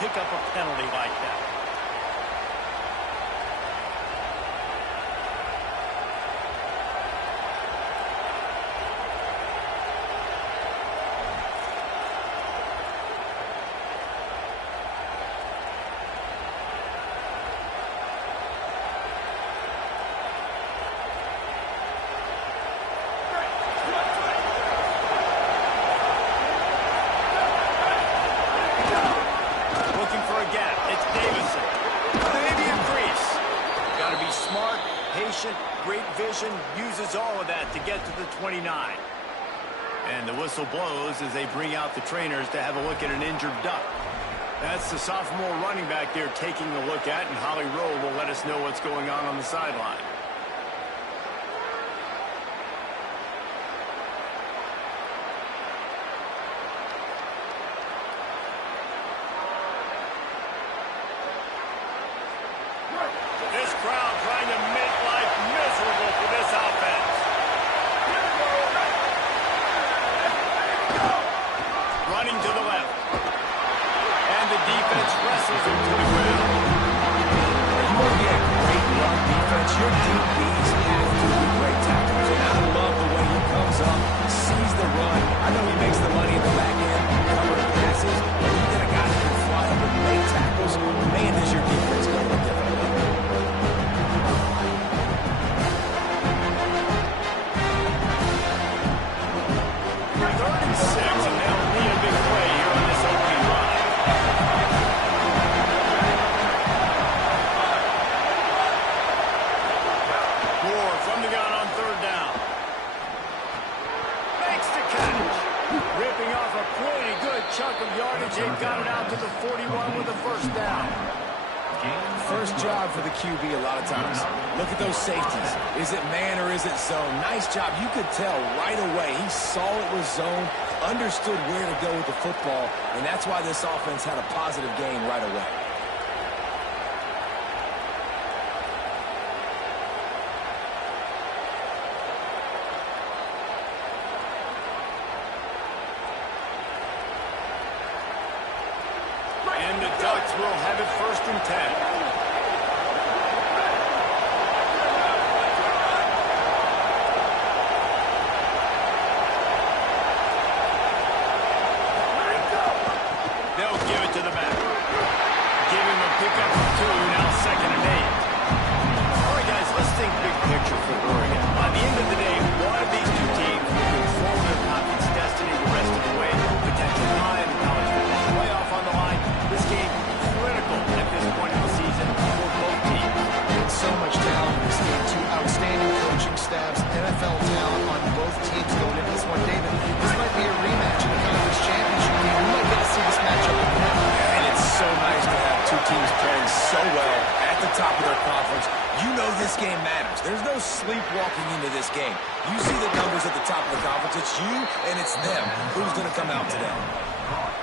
pick up a penalty like that. Great vision, uses all of that to get to the 29. And the whistle blows as they bring out the trainers to have a look at an injured duck. That's the sophomore running back there taking a look at, and Holly Rowe will let us know what's going on the sideline. This crowd trying to make life miserable for this offense. Running to the left. And the defense wrestles him to the ground. You want to be a great run defense, your DBs have to be great tacklers. And I love the way he comes up, sees the run. I know he makes the money in the back end, covering passes, but you get a guy that can fly up and make tackles. Man, does your defense go with different. Chunk of yardage. They've got it out to the 41 with a first down. First job for the QB a lot of times. Look at those safeties. Is it man or is it zone? Nice job. You could tell right away. He saw it was zone, understood where to go with the football, and that's why this offense had a positive gain right away. And the Ducks will have it 1st and 10. They'll give it to the back. Give him a pickup of 2, now 2nd and 8. All right, guys, let's think big picture for Oregon. By the end of the day, one of these two teams will control their conference destiny the rest of the way. Potential high in the college football playoff on the line. This game critical at this point in the season for both teams. So much talent in this game, 2 outstanding coaching staffs, NFL talent on both teams going into this one. David, this might be a rematch in the conference championship game. We might get to see this matchup again. And it's so nice to have two teams playing so well at the top of their conference. You know this game matters. There's no sleepwalking into this game. You see the numbers at the top of the conference. It's you and it's them. Who's going to come out today?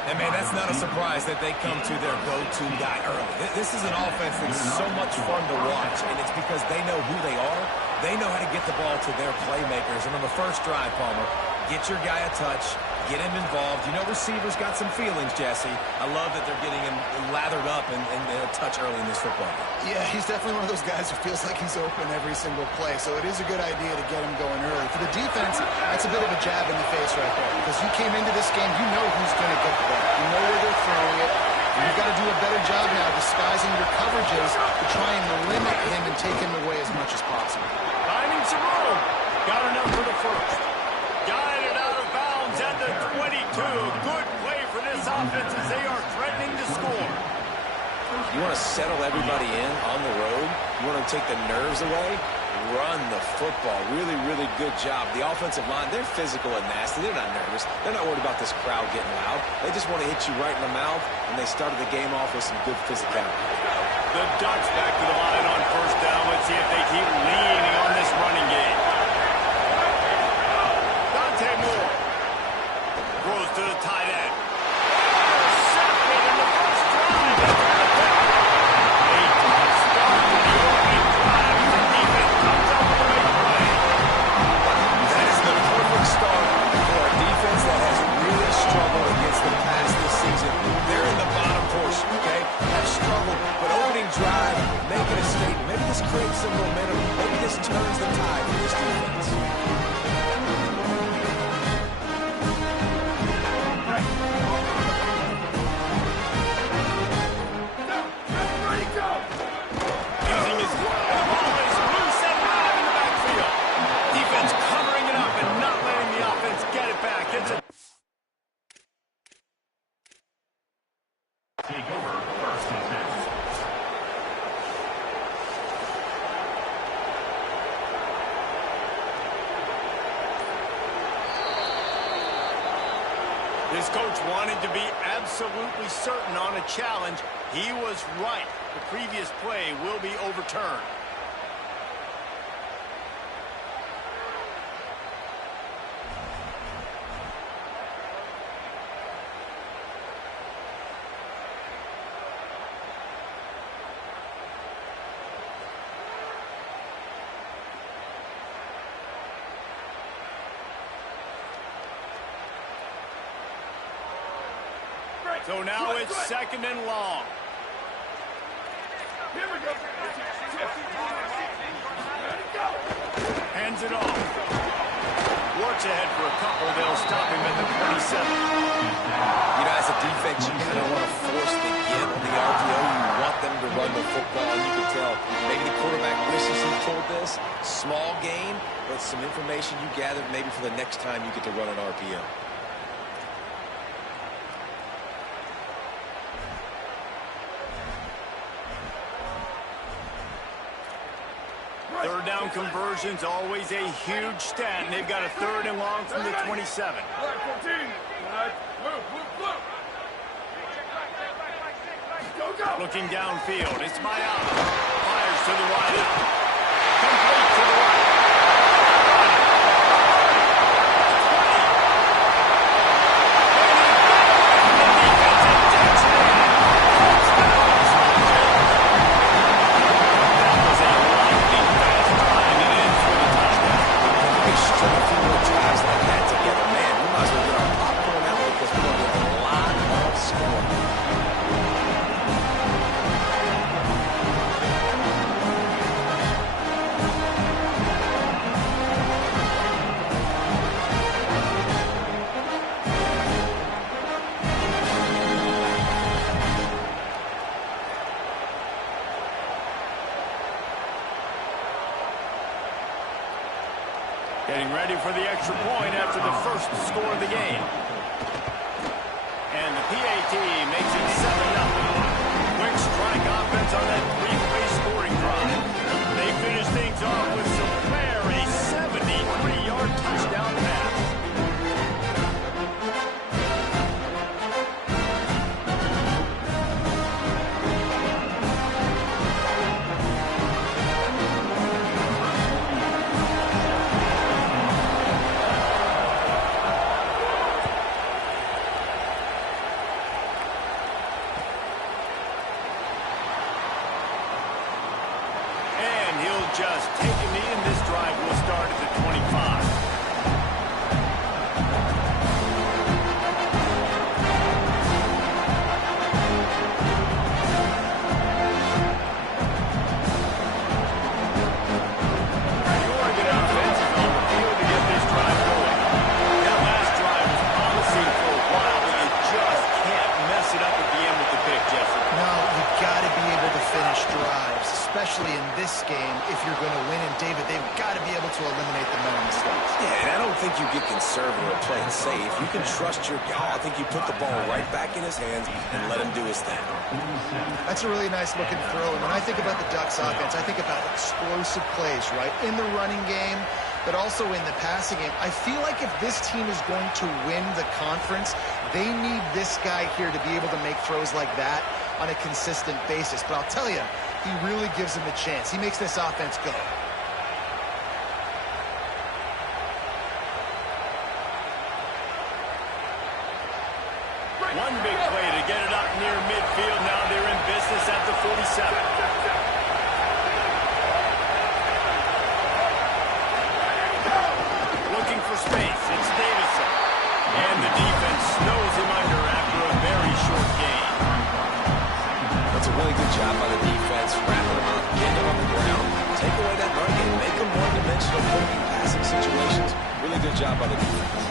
And, man, that's not a surprise that they come to their go-to guy early. This is an offense that's so much fun to watch, and it's because they know who they are. They know how to get the ball to their playmakers. And on the first drive, Palmer, get your guy a touch, get him involved. You know receivers got some feelings, Jesse. I love that they're getting him lathered up and a touch early in this football game. Yeah, he's definitely one of those guys who feels like he's open every single play, so it is a good idea to get him going early. For the defense, that's a bit of a jab in the face right there, because you came into this game, you know who's going to get the ball. You know where they're throwing it. You've got to do a better job now disguising your coverages to try and limit him and take him away as much as possible. Finding some room. Got enough for the first. Guided out of bounds at the 22. Good play for this offense as they are threatening to score. You want to settle everybody in on the road? You want to take the nerves away? Run the football. Really, really good job. The offensive line, they're physical and nasty. They're not nervous. They're not worried about this crowd getting loud. They just want to hit you right in the mouth, and they started the game off with some good physicality. The Ducks back to the line on first down. Let's see if they keep leaning on this running game. Dante Moore throws to the tight end. Intercepted in the first drive. A tough start to the opening drive. The defense comes up with a big play. That is the perfect start for a defense that has really struggled against the pass this season. They're in the bottom portion. some momentum. Maybe this turns the tide for this defense. Using his foot, and the ball is loose and out in the backfield. Defense covering it up and not letting the offense get it back. It's a take over first and 10. This coach wanted to be absolutely certain on a challenge. He was right. The previous play will be overturned. So now it's second and long. Here we go. Hands it off. Works ahead for a couple. They'll stop him at the 27. You know, as a defense, you kind of want to force the give on the RPO. You want them to run the football. You can tell maybe the quarterback wishes he pulled this. Small gain, but some information you gathered maybe for the next time you get to run an RPO. Third down conversion's always a huge stat, and they've got a third and long from the 27. Looking downfield, it's Mayala. Fires to the wideout. Complete to the right. Getting ready for the extra point after the first score of the game. And the PAT makes it 7-0. Quick strike offense on that three-play scoring drive. They finish things off with some flair, a 73-yard touchdown pass. Just take a knee, and this drive will start at the 25. The Oregon offense is on the field to get this drive going. That last drive was promising for a while, but you just can't mess it up at the end with the pick, Jesse. No, you've got to be able to finish drives, especially in this game. If you're going to win, and David, they've got to be able to eliminate the mental mistakes. Yeah, and I don't think you get conservative or play it safe. You can trust your guy. I think you put the ball right back in his hands and let him do his thing. That's a really nice looking throw. And when I think about the Ducks offense, I think about explosive plays, right? In the running game, but also in the passing game. I feel like if this team is going to win the conference, they need this guy here to be able to make throws like that on a consistent basis. But I'll tell you, he really gives him a chance. He makes this offense go. One big play to get it up near midfield. Now they're in business at the 47. Looking for space. It's Davison. And the defense snows him under after a very short gain. That's a really good job by the defense, wrapping him up, getting him on the ground. Take away that run game. Make them one-dimensional, put them in passing situations. Really good job by the defense.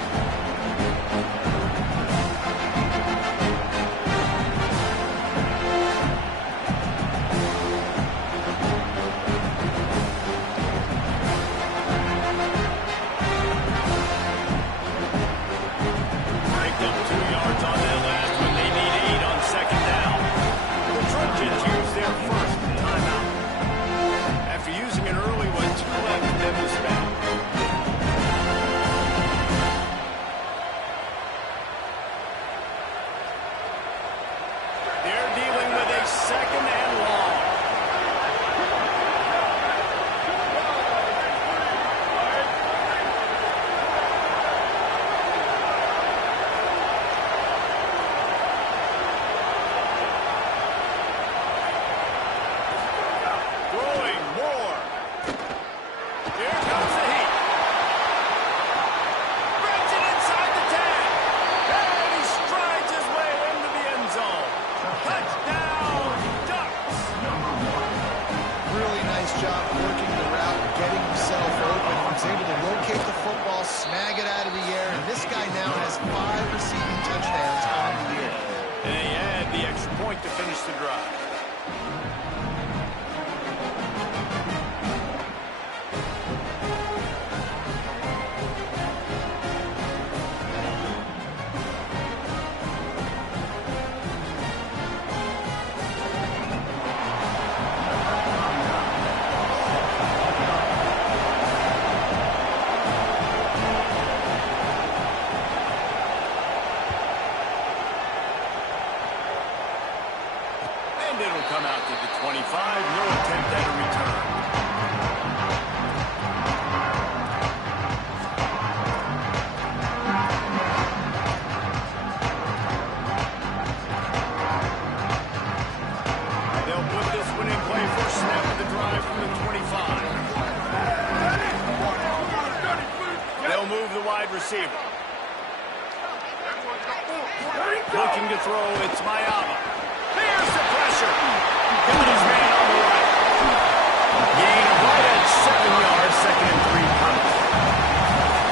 To finish the drive. It'll come out to the 25. No attempt at a return. They'll put this one in play for a snap of the drive from the 25. They'll move the wide receiver. Looking to throw, it's Mayama. Here's the pressure. Got his man on the right. Gain of right at 7 yards, 2nd and 3 coming.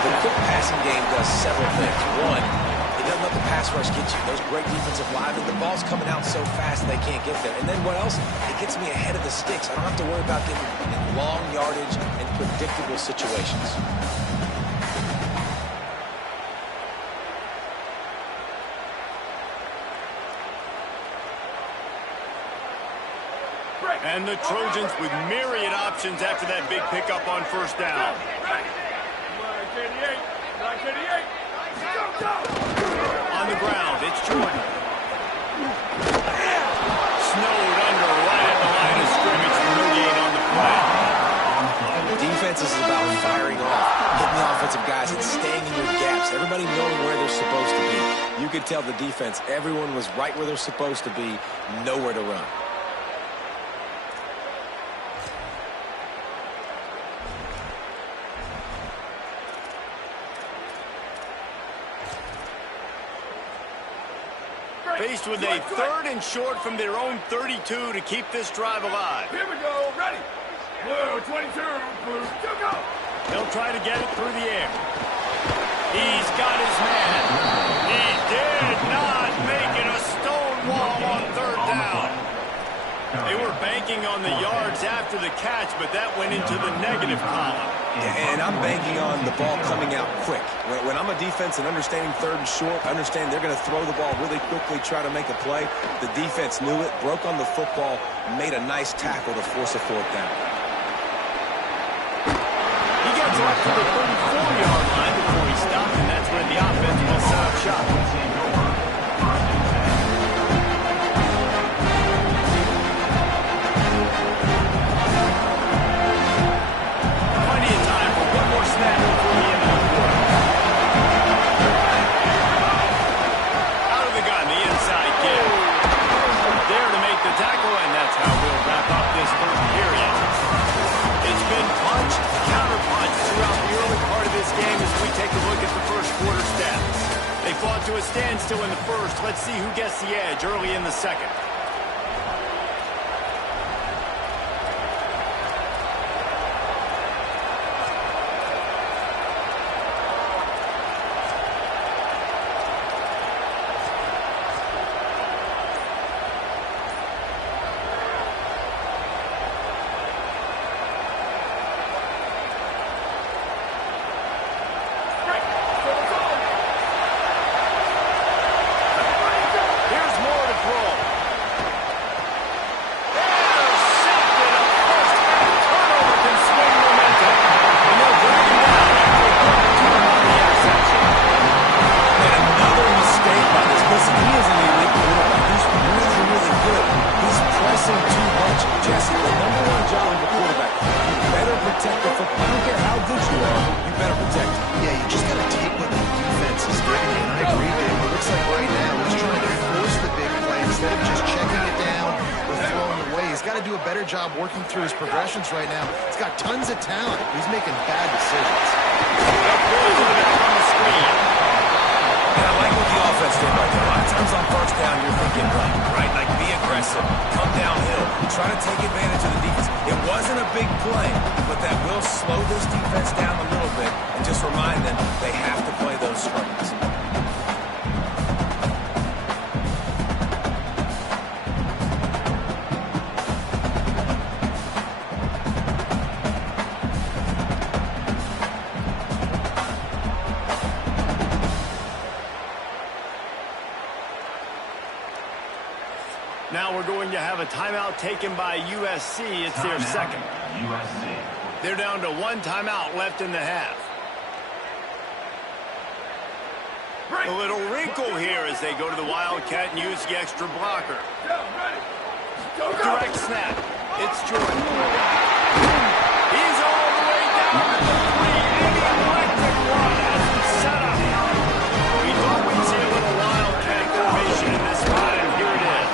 The quick passing game does several things. One, it doesn't let the pass rush get you. Those great defensive linemen, the ball's coming out so fast they can't get there. And then what else? It gets me ahead of the sticks. I don't have to worry about getting in long yardage and predictable situations. And the Trojans with myriad options after that big pickup on first down. On the ground, it's Jordan. Snowed under right at the line of scrimmage for no gain on the play. Defense is about firing off, hitting the offensive guys and staying in your gaps. Everybody knowing where they're supposed to be. You could tell the defense, everyone was right where they're supposed to be, nowhere to run. Faced with a 3rd and short from their own 32 to keep this drive alive. Here we go, ready. Blue 22, blue, go. He'll try to get it through the air. He's got his man. He did not make it a stone wall on 3rd down. They were banking on the yards after the catch, but that went into the negative column. And I'm banking on the ball coming out quick. When I'm a defense and understanding 3rd and short, I understand they're going to throw the ball really quickly, try to make a play. The defense knew it, broke on the football, made a nice tackle to force a 4th down. He gets up to the 34-yard line before he stopped, and that's when the offense will set up shop. To a standstill in the first. Let's see who gets the edge early in the second. Jesse, the number one job of a quarterback, you better protect the football. I don't care how good you are, you better protect it. Yeah, you just got to take what the defense is giving you. And I agree, Dave. It looks like right now he's trying to force the big play instead of just checking it down or throwing away. He's got to do a better job working through his progressions right now. He's got tons of talent. He's making bad decisions. On the screen. And I like what the offense did right there. A lot of times on first down, you're thinking run, right? Like be aggressive, come downhill, try to take advantage of the defense. It wasn't a big play, but that will slow this defense down a little bit and just remind them they have to play those screens. Now we're going to have a timeout taken by USC. It's their second. USC. They're down to one timeout left in the half. A little wrinkle here as they go to the Wildcat and use the extra blocker. Direct snap. It's Jordan. He's all the way down to the 3. And he electric run as he set up. We thought we'd see a little Wildcat formation in this spot, and here it is.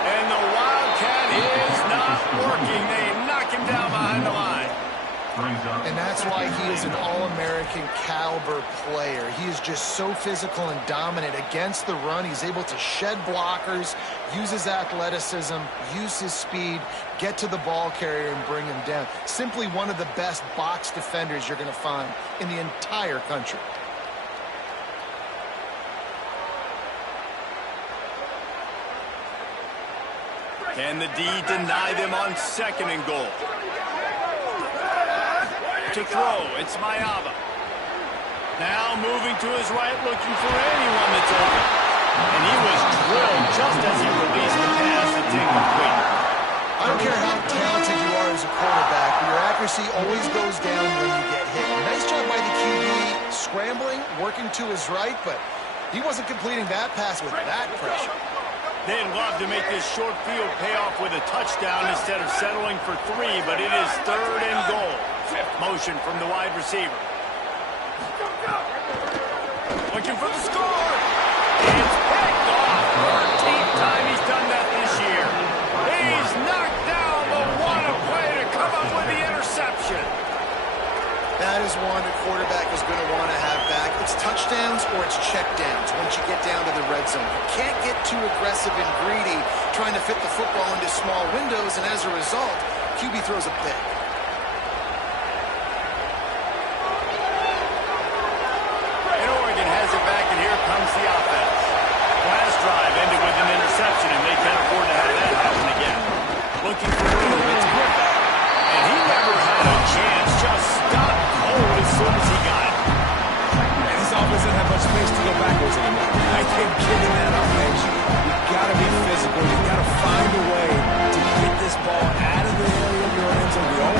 And the Wildcat is not working. They knock him down behind the line. And that's why he is an All-American caliber player. He is just so physical and dominant against the run. He's able to shed blockers, use his athleticism, use his speed, get to the ball carrier and bring him down. Simply one of the best box defenders you're going to find in the entire country. Can the D deny them on second and goal? To throw, it's Mayava. Now moving to his right, looking for anyone that's open. And he was drilled just as he released the pass. It's incomplete. I don't care how talented you are as a quarterback, but your accuracy always goes down when you get hit. Nice job by the QB scrambling, working to his right, but he wasn't completing that pass with that pressure. They'd love to make this short field pay off with a touchdown instead of settling for 3, but it is third and goal. Motion from the wide receiver. Looking for the score. It's picked off. 13th time he's done that this year. He's knocked down the one play to come up with the interception. That is one a quarterback is going to want to have back. It's touchdowns or it's checkdowns once you get down to the red zone. You can't get too aggressive and greedy trying to fit the football into small windows, and as a result, QB throws a pick. And Oregon has it back, and here comes the offense. Last drive ended with an interception, and they can't afford to have that happen again. Looking for room, it's Griffin. And he never had a chance, just stopped cold as soon as he got it. And this offense doesn't have much space to go backwards anymore. I keep giving that up, man. You've got to be physical. You've got to find a way to get this ball out of the area of your end zone. We all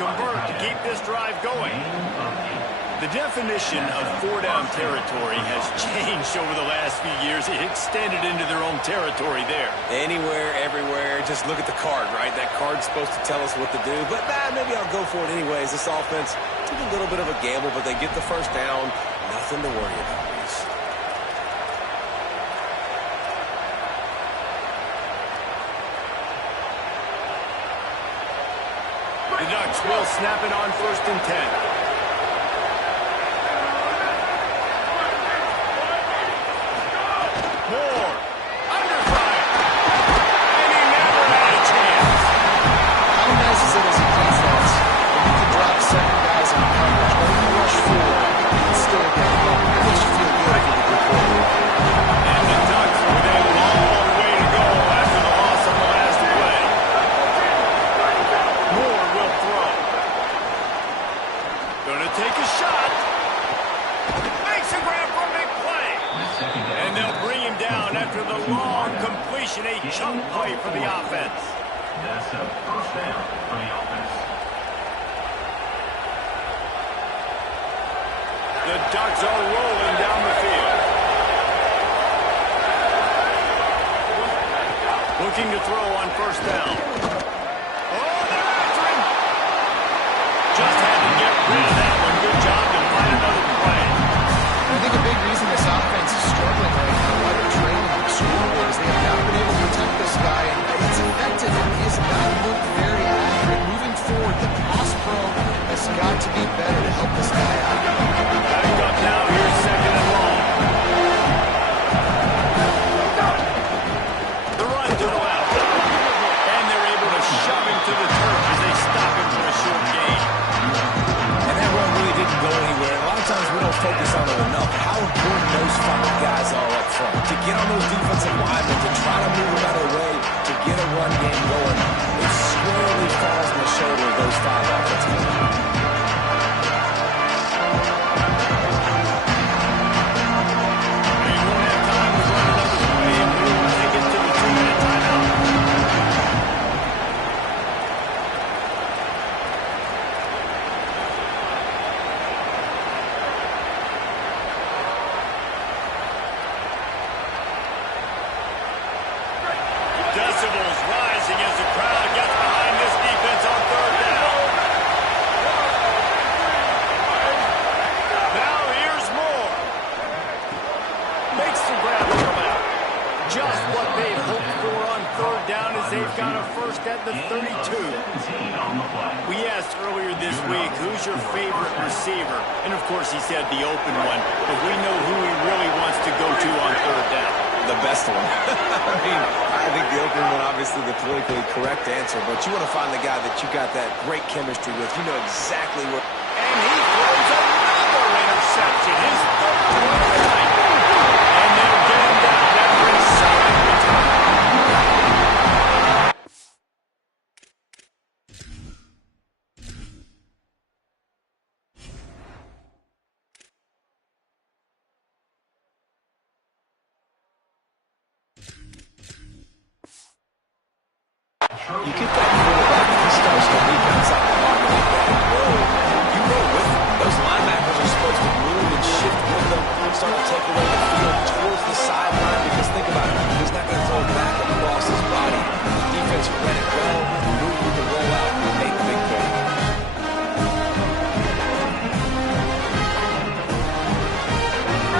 convert to keep this drive going. The definition of four-down territory has changed over the last few years. It extended into their own territory there. Anywhere, everywhere, just look at the card, right? That card's supposed to tell us what to do, but maybe I'll go for it anyways. This offense took a little bit of a gamble, but they get the first down. Nothing to worry about, Reese. The Ducks will snap it on 1st and 10. A chunk play for the offense. That's a first down for the offense. The Ducks are rolling down the field. Looking to throw on 1st down. Oh, they're after him. Just had to get rid of that one. Good job to find another play. I think a big reason this offense is struggling right now, why they're trailing extremely, is they have not been able to protect this guy, and it's effective. He has not looked very accurate. Moving forward, the pass pro has got to be better to help this guy out. Back up now, here's 2nd and long. The run to the left. And they're able to shove him to the turf as they stop him for a short gain. And that run really didn't go anywhere. A lot of times we don't focus on it enough. How important those 5 guys are up front. To get on those defensive linemen, to try to move them out of the way, to get a run game going. It squarely falls on the shoulder of those 5 offensive linemen. They won't have time to run another play, and we will take it to the 2-minute timeout. Decibels rising as the crowd gets behind this defense on 3rd down. Now here's Moore. Makes the grab overlap. Just what they've hoped for on 3rd down as they've got a first at the 32. We asked earlier this week, who's your favorite receiver? And of course he said the open one, but we know who he really wants to go to on 3rd down. The best one. I think the open one, obviously the politically correct answer, but you want to find the guy that you got that great chemistry with. You know exactly where. And he throws another interception. His 3rd one of the night. And they'll get him down after a solid return. You get that quarterback, he starts to leak outside the pocket like that. Whoa. You know with him. Those linebackers are supposed to move and shift with them, start to take away the field towards the sideline, because think about it, he's not going to throw it back across his body. The defense read it well, moved with the rollout, and made the big play.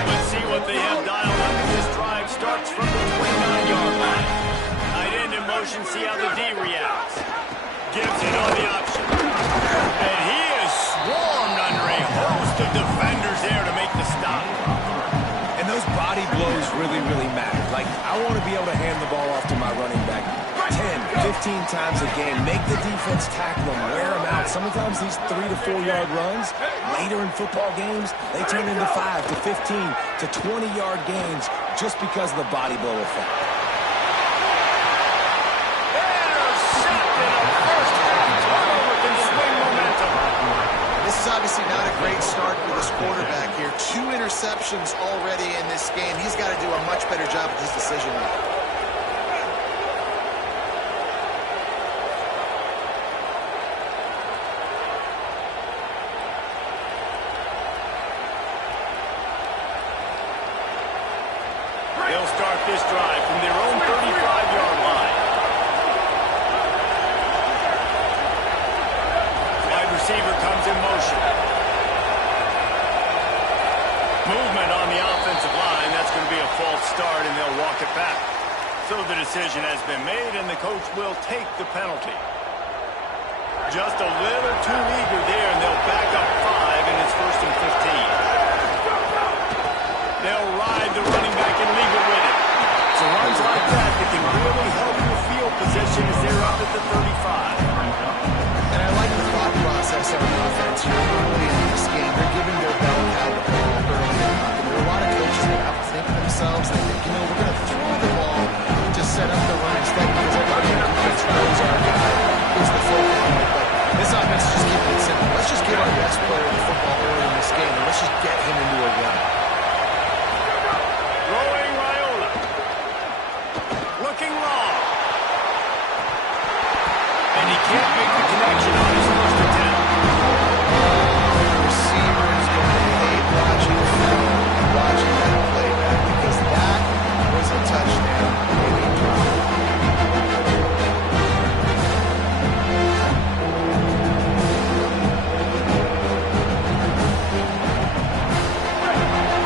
Let's see what they have dialed up as this drive starts from the 29-yard line. Tight end in motion, see how the D reacts. Gives it on the option. And he is swarmed under a host of defenders there to make the stop. And those body blows really, really matter. Like, I want to be able to hand the ball off to my running back 10, 15 times a game. Make the defense tackle them, wear them out. Sometimes these 3 to 4 yard runs, later in football games, they turn into 5 to 15 to 20 yard gains just because of the body blow effect. This is obviously not a great start for this quarterback here. 2 interceptions already in this game. He's got to do a much better job with his decision making. this drive from their own 35-yard line. Wide receiver comes in motion. Movement on the offensive line. That's going to be a false start, and they'll walk it back. So the decision has been made, and the coach will take the penalty. Just a little too eager there, and they'll back up 5, and it's 1st and 15. They'll ride the running back and leave it with it. So runs like that can really help your field position as they're up at the 35. And I like the thought process on offense here early in this game. They're giving their bell cow the ball early enough. And there are a lot of coaches that have to think to themselves, they think, you know, we're going to throw the ball to set up the run instead because everybody on defense knows our guy is the focal point. But this offense is just keeping it simple. Let's just give our best player the football early in this game, and let's just get him into a run. Throwing Raiola. Looking long. And he can't make the connection on his first attempt. The receiver is going to hate watching film and watching that playback because that was a touchdown and he dropped it.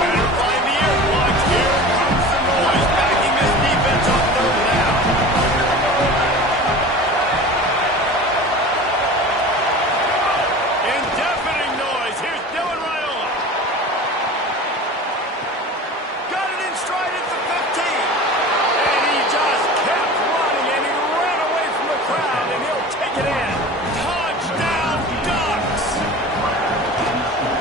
Better find the airport. Here comes the noise, backing this defense up 3rd down. Indefinite noise. Here's Dylan Raiola. Got it in stride at the 15. And he just kept running, and he ran away from the crowd, and he'll take it in. Touchdown, Ducks.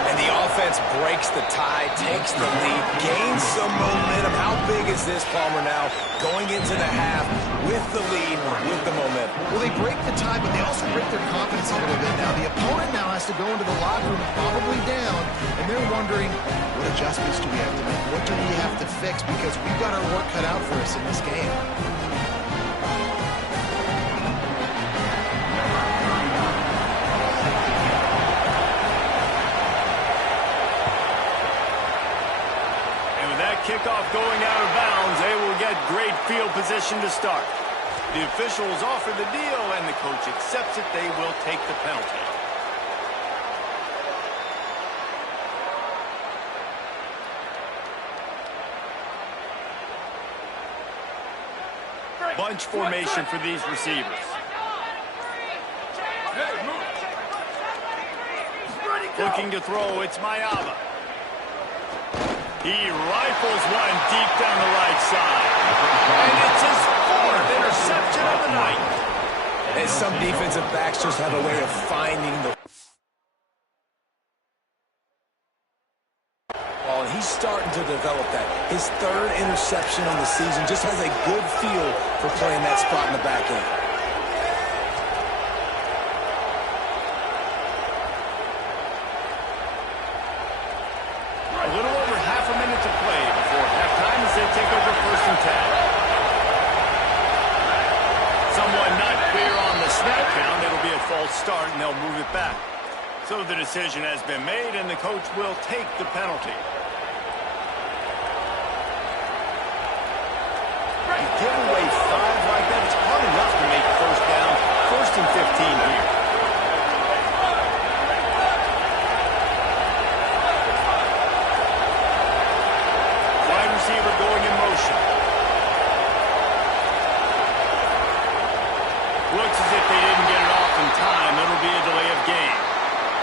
And the offense breaks the tie, takes the lead, gains some momentum. How big is this, Palmer, now? Going into the half with the lead, with the momentum. Well, they break the tie, but they also break their confidence a little bit now. The opponent now has to go into the locker room probably down, and they're wondering, what adjustments do we have to make? What do we have to fix? Because we've got our work cut out for us in this game. And with that kickoff going out of bounds, they will get great field position to start. The officials offer the deal, and the coach accepts it. They will take the penalty. Bunch formation for these receivers. Looking to throw, it's Mayava. He rifles one deep down the right side. And it's his 4th interception of the night. And some defensive backs just have a way of finding the ball, and he's starting to develop that. His 3rd interception on the season, just has a good feel for playing that spot in the back end. A little over half a minute to play before halftime as they take over 1st and 10. Someone not clear on the snap count. It'll be a false start, and they'll move it back. So the decision has been made, and the coach will take the penalty. You give away 5 like that, it's hard enough to make 1st down, 1st and 15 here. Wide receiver going in motion. Looks as if they didn't get it off in time. It'll be a delay of game.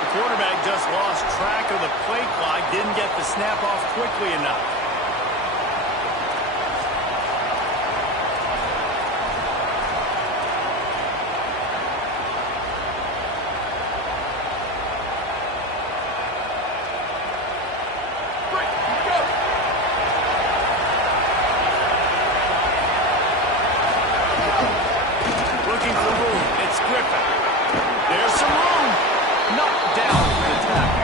The quarterback just lost track of the play clock, didn't get the snap off quickly enough. Looking for room. It's Griffin. There's some room. Knocked down for the tackle.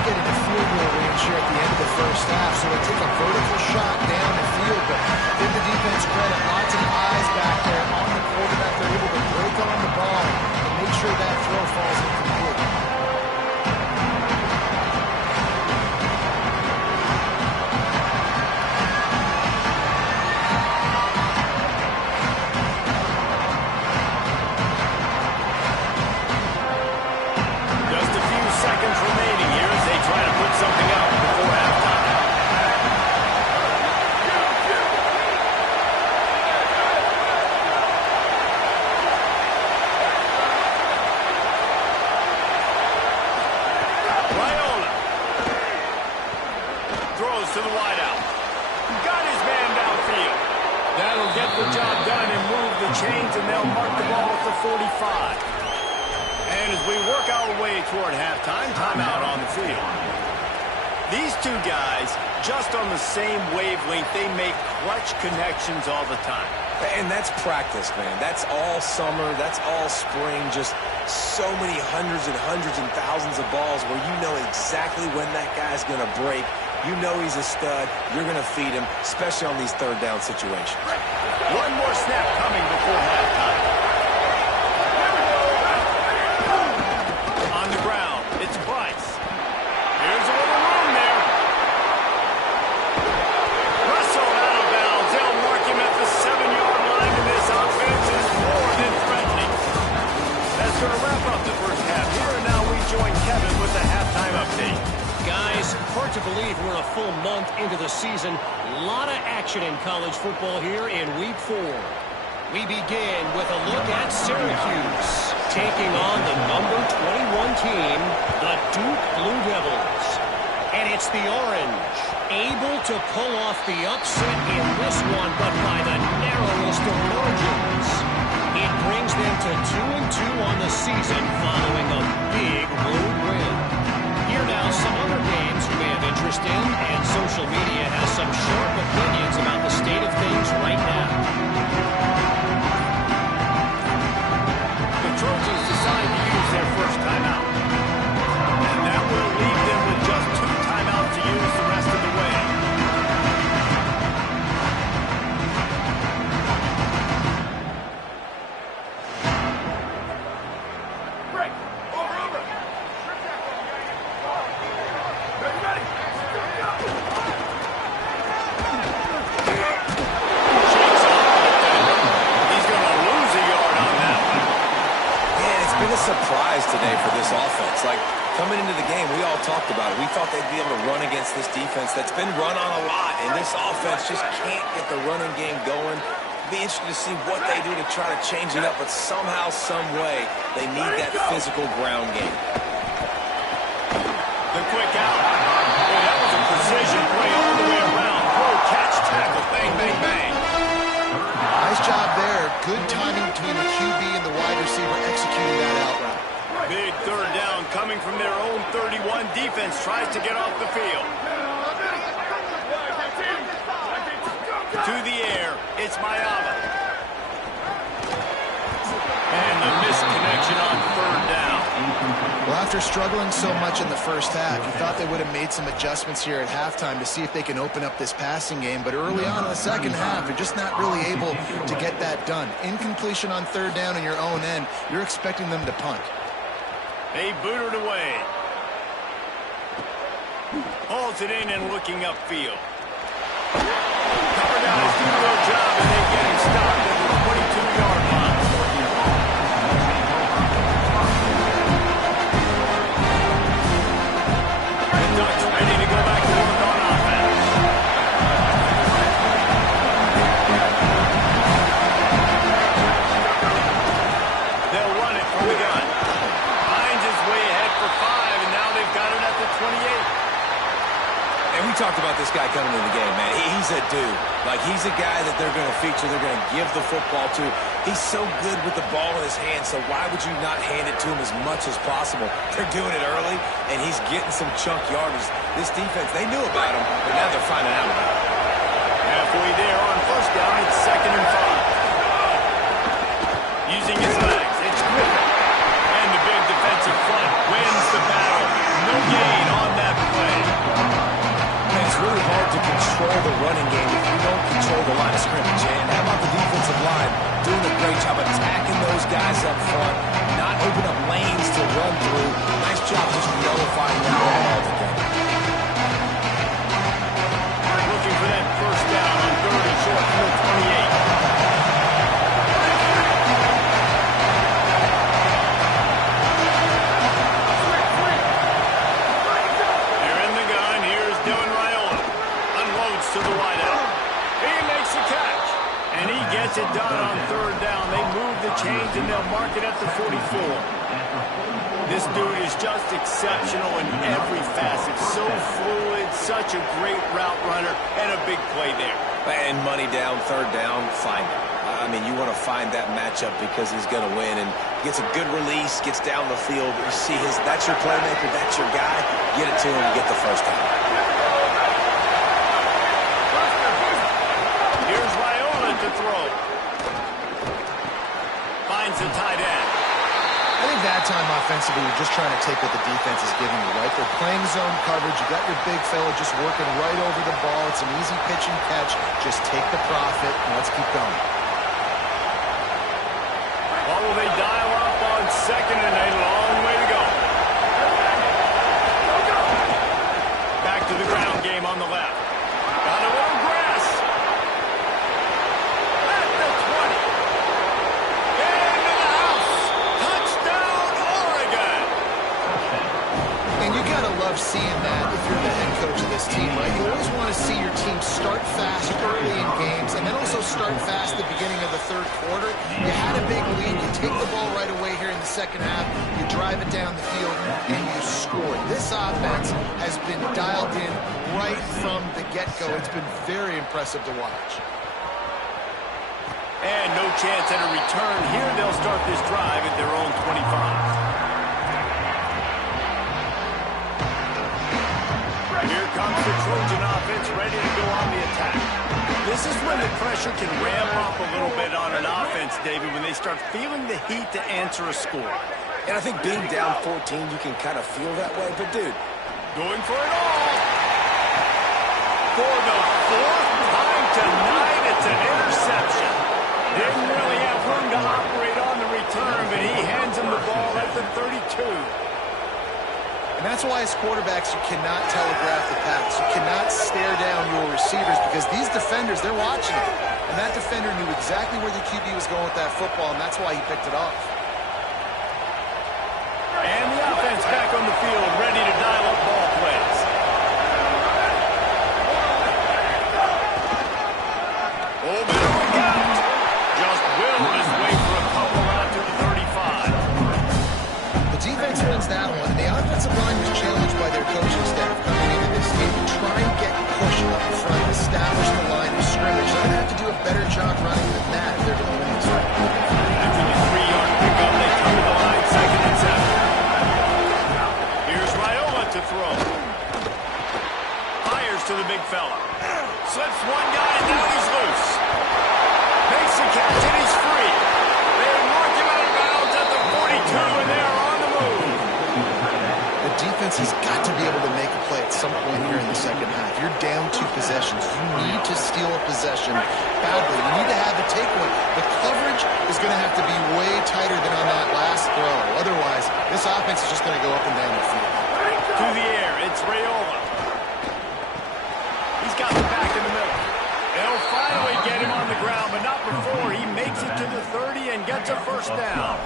just getting a field goal range here at the end of the first half, so they take a vertical shot down the field, but give the defense credit. Lots of eyes back there on the quarterback. They're able to break on the ball and make sure that throw falls incomplete. To the wideout. Got his man downfield. That'll get the job done and move the chains, and they'll mark the ball at the 45. And as we work our way toward halftime, timeout on the field. These two guys, just on the same wavelength, they make clutch connections all the time. And that's practice, man. That's all summer. That's all spring. Just so many hundreds and thousands of balls where you know exactly when that guy's going to break. You know he's a stud. You're going to feed him, especially on these third down situations. One more snap coming before halftime. On the ground, it's Bryce. Here's a little room there. Russell out of bounds. They'll mark him at the 7-yard line, and this offense is more than threatening. That's going to wrap up the first half here, and now we join Kevin with the halftime update. Guys, hard to believe we're a full month into the season. A lot of action in college football here in Week 4. We begin with a look at Syracuse, taking on the number 21 team, the Duke Blue Devils. And it's the Orange, able to pull off the upset in this one, but by the narrowest of margins. It brings them to 2-2 on the season following a big road win. Here now, some other games you may have interest in, and social media has some sharp opinions about the state of things right now. The Trojans decide to use their first timeout. And that will leave them with just 2 timeouts to use the rest of the way. Break. Over. Ready. He's going to lose a yard on that one. Man, it's been a surprise today for this offense. Like, coming into the game, we all talked about it. We thought they'd be able to run against this defense that's been run on a lot, and this offense just can't get the running game going. Be interested to see what they do to try to change it up, but somehow, some way, they need that physical ground game. The quick out. Boy, that was a precision play all the way around. Throw, catch, tackle, bang, bang, bang. Nice job there. Good timing between the QB and the wide receiver executing that out route. Big third down coming from their own 31. Defense tries to get off the field. To the air, it's Mayava. And the missed connection on third down. Well, after struggling so much in the first half, you thought they would have made some adjustments here at halftime to see if they can open up this passing game. But early on in the second half, they're just not really able to get that done. Incompletion on third down in your own end, you're expecting them to punt. They booted away. Hauls it in and looking upfield. Cover guys do their job, and they get him stopped at the 22-yard line. The Ducks ready to go back to work on offense. They'll run it from the gun. Finds his way ahead for 5, and now they've got it at the 28. And we talked about this guy coming into the game, man. He's a dude. Like, he's a guy that they're going to feature, they're going to give the football to. He's so good with the ball in his hand, so why would you not hand it to him as much as possible? They're doing it early, and he's getting some chunk yardage. This defense, they knew about him, but now they're finding out about him. Halfway there on first down, it's 2nd and 5. Using his legs, it's Griffin. And the big defensive front wins the battle. No gain on that line of scrimmage. And how about the defensive line doing a great job attacking those guys up front, not open up lanes to run through. Nice job just nullifying that run altogether. Looking for that first down on 3rd and short from the 28. They're in the gun. Here's Dylan Raiola. Unloads to the wideout. He makes the catch. And he gets it done on 3rd down. They move the chains and they'll mark it at the 44. This dude is just exceptional in every facet. So fluid, such a great route runner, and a big play there. And money down, 3rd down, find him. I mean, you want to find that matchup because he's going to win. And gets a good release, gets down the field. You see that's your playmaker, that's your guy. Get it to him and get the first down. Here's Raiola to throw. Finds the tight end. I think that time offensively, you're just trying to take what the defense is giving you, right? They're playing zone coverage. You got your big fella just working right over the ball. It's an easy pitch and catch. Just take the profit and let's keep going. What will they dial up on 2nd and a long way to go? Back to the ground game on the left. Got a little grass. At the 20. Into the house. Touchdown, Oregon. And you got to love seeing that if you're the head coach of this team, right? You always want to see your team start fast early in games and then also start fast at the beginning of the 3rd quarter. You had a big lead. You take the ball right away here in the 2nd half. You drive it down the field and you score. This offense has been dialed in right from the get-go. It's been very impressive to watch. And no chance at a return here. They'll start this drive at their own 25. Here comes the Trojan offense ready to go on the attack. This is when the pressure can ramp up a little bit on an offense, David, when they start feeling the heat to answer a score. And I think being down 14, you can kind of feel that way. But, dude, going for it all. For the 4th time tonight, it's an interception. Didn't really have room to operate on the return, but he hands him the ball at the 32. And that's why as quarterbacks, you cannot telegraph the pass. You cannot stare down your receivers because these defenders, they're watching it. And that defender knew exactly where the QB was going with that football, and that's why he picked it off. And the offense back on the field, ready to dial up ball plays. Oh, better look out. Just willed his way for a couple out to the 35. The defense wins that one, and the offensive line was challenged by their coaching staff coming into this game to try and get push up front, establish the line of scrimmage. They're going to have to do a better job running than that if they're going to win this fight. After the 3-yard pickup, they come to the line, 2nd and 7. Here's Raiola to throw. Fires to the big fella. Slips one guy, and now he's loose. Makes the catch, and he's free. They mark him out of bounds at the 42, and they are on the move. The defense has got to be able to make a play at some point here in the 2nd half. You're down 2 possessions. You need to steal a possession badly. You need to have the takeaway. The coverage is going to have to be way tighter than on that last throw. Otherwise, this offense is just going to go up and down the field. To the air, it's Raiola. He's got the back in the middle. They'll finally get him on the ground, but not before he makes it to the 30 and gets a first down.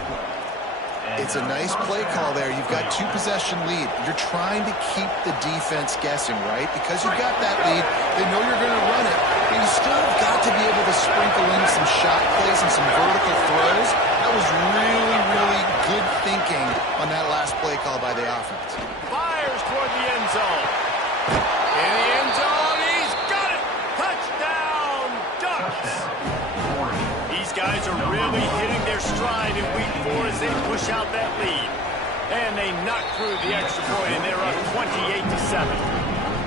It's a nice play call there. You've got 2 possession lead. You're trying to keep the defense guessing, right? Because you've got that lead, they know you're going to run it, but you still have got to be able to sprinkle in some shot plays and some vertical throws. That was really, really good thinking on that last play call by the offense. Fires toward the end zone. In the end zone, he's got it! Touchdown, Ducks! These guys are really hitting their stride in week 4 as they push out that lead. And they knock through the extra point, and they're up 28-7.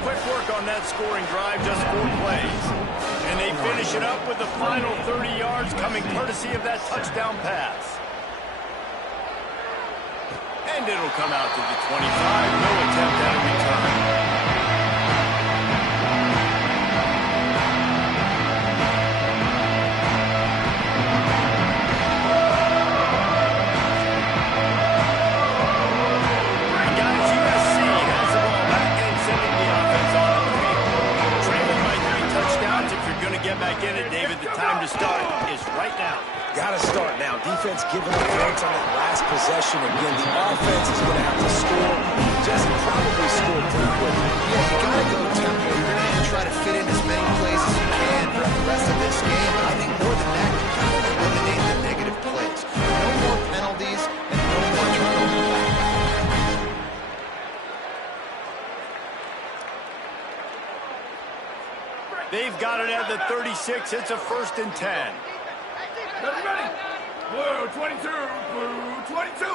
Quick work on that scoring drive, just 4 plays. And they finish it up with the final 30 yards coming courtesy of that touchdown pass. And it'll come out to the 25. No attempt at a return. David, the time to start is right now. Got to start now. Defense giving up points on that last possession. Again, the offense is going to have to score. Jesse, probably score pretty quick. Yeah, you got to go tempo. You're going to have to try to fit in as many plays as you can throughout the rest of this game. But I think more than that, you got to eliminate the negative plays. No more penalties and no more turnover back. They've got it at the 36. It's a 1st and 10. Everybody, blue 22, blue 22.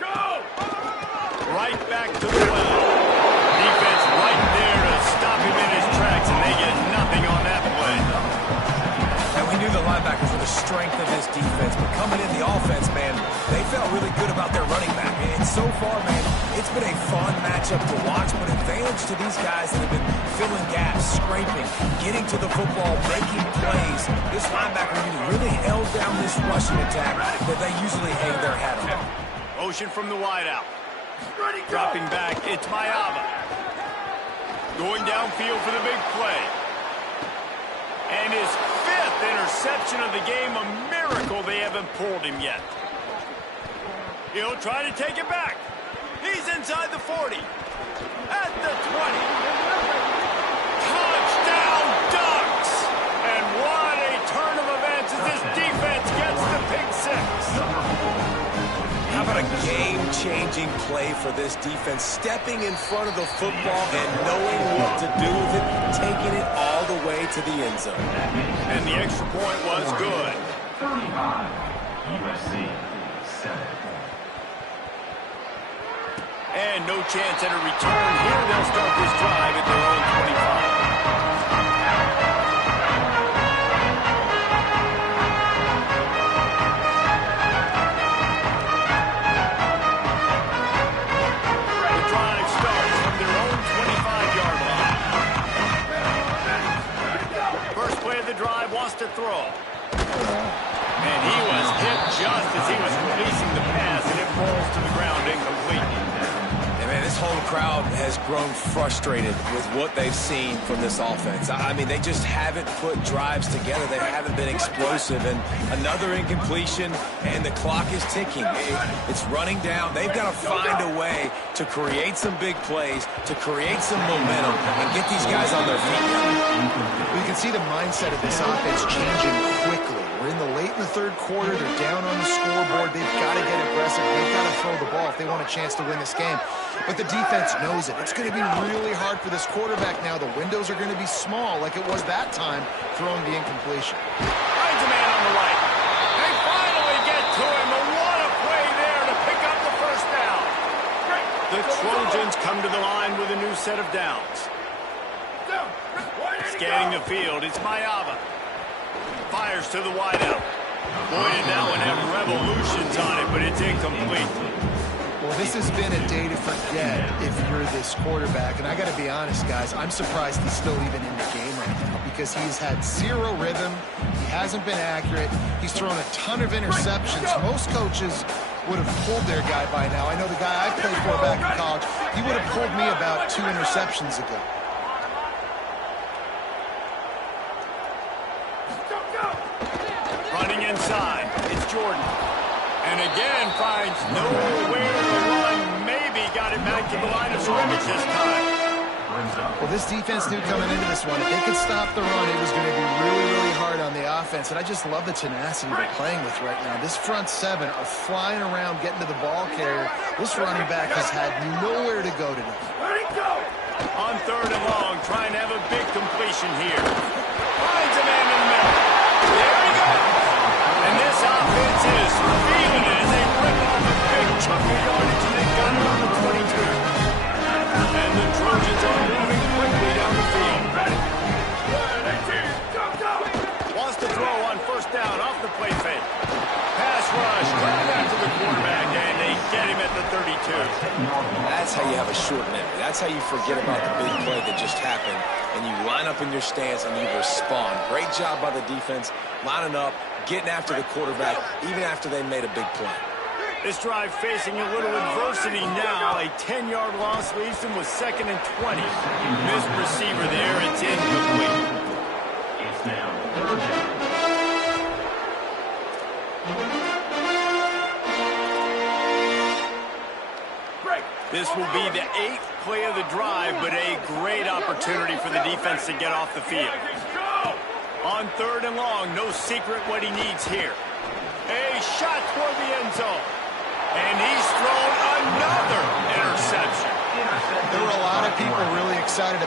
Go! Right back to the well. Defense right there to stop him in his tracks, and they get nothing on that play. And we knew the linebackers were the strength of this defense, but coming in the offense, man, they felt really good about their running back. And so far, man, it's been a fun matchup to watch, but advantage to these guys that have been filling gaps, scraping, getting to the football, making plays. This linebacker unit really held down this rushing attack that they usually hang their hat on. Motion from the wideout. Ready, go! Dropping back, it's Mayava. Going downfield for the big play. And his 5th interception of the game, a miracle they haven't pulled him yet. He'll try to take it back. He's inside the 40. At the 20. Touchdown Ducks! And what a turn of events as this defense gets the pick 6. How about a game-changing play for this defense, stepping in front of the football and knowing what to do with it, taking it all the way to the end zone. And the extra point was good. 35, USC 7. And no chance at a return here. They'll start this drive at their own 25. The drive starts from their own 25-yard line. First play of the drive wants to throw. And he was hit just as he was releasing the pass, and it falls to the ground incomplete. Man, this whole crowd has grown frustrated with what they've seen from this offense. I mean, they just haven't put drives together. They haven't been explosive. And another incompletion, and the clock is ticking. It's running down. They've got to find a way to create some big plays, to create some momentum, and get these guys on their feet. You can see the mindset of this offense changing quickly. We're in the late in the 3rd quarter. They're down on the scoreboard. They've got to get aggressive. They've got to throw the ball if they want a chance to win this game. But the defense knows it. It's going to be really hard for this quarterback now. The windows are going to be small like it was that time throwing the incompletion. Finds a man on the right. They finally get to him, and what a play there to pick up the 1st down. The Trojans come to the line with a new set of downs. Scanning the field, it's Mayava. Fires to the wideout. Boy, did that one have revolutions on it, but it's incomplete. Well, this has been a day to forget if you're this quarterback. And I got to be honest, guys, I'm surprised he's still even in the game right now because he's had 0 rhythm. He hasn't been accurate. He's thrown a ton of interceptions. Most coaches would have pulled their guy by now. I know the guy I played for back in college, he would have pulled me about 2 interceptions ago. Running inside, it's Jordan. And again finds nowhere to run. Maybe got it back to the line of scrimmage this time. Well, this defense knew coming into this one, if they could stop the run, it was going to be really, really hard on the offense. And I just love the tenacity they're playing with right now. This front 7 are flying around, getting to the ball carrier. This running back has had nowhere to go today. On 3rd and long, trying to have a big completion here. Finds a man in the middle. There he goes. And this offense is feeling it as they rip off a big chunk of yardage, and they got it on the 22. And the Trojans are moving quickly down the field. Wants to throw on 1st down off the play fake. Pass rush, coming after the quarterback, and they get him at the 32. That's how you have a short memory. That's how you forget about the big play that just happened, and you line up in your stance and you respond. Great job by the defense, lining up, getting after the quarterback, even after they made a big play. This drive facing a little adversity now. A 10-yard loss leaves them with 2nd and 20. Missed receiver there. It's incomplete. It's now Third down. This will be the 8th play of the drive, but a great opportunity for the defense to get off the field. On 3rd and long, no secret what he needs here. A shot toward the end zone. And he's thrown another interception. There were a lot of people really excited